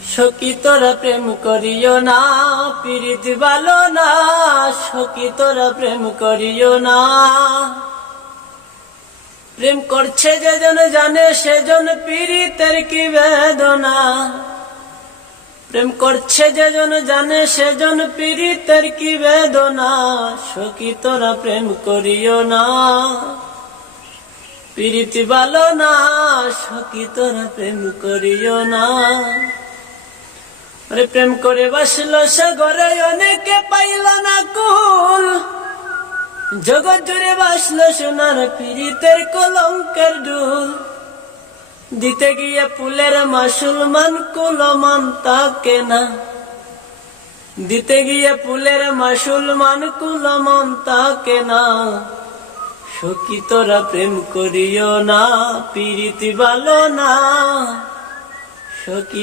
সখী তোরা প্রেম করিও না, প্রীতি ভালো না। সখী তোরা প্রেম করিও না। প্রেম করছে যেজন জানে সেজন পীড়িতের কি বেদনা। প্রেম করছে যেজন জানে সেজন পীড়িতের কি বেদনা। সখী তোরা প্রেম করিও না, প্রীতি ভালো না। সখী তোরা প্রেম করিও না। আরে প্রেম করে বাসলো সাগরে অনেকে পাইল না কুল। জগৎ জুড়ে বাসলো সোনার পীড়িতের কলঙ্কের ডুল। দিতে গিয়ে ফুলের মাসুল মান কুলমান তাকে না। দিতে গিয়ে ফুলের মাসুল মান কুলমান তাকে না। সখী তোরা প্রেম করিও না, প্রীতি ভালো না। সখী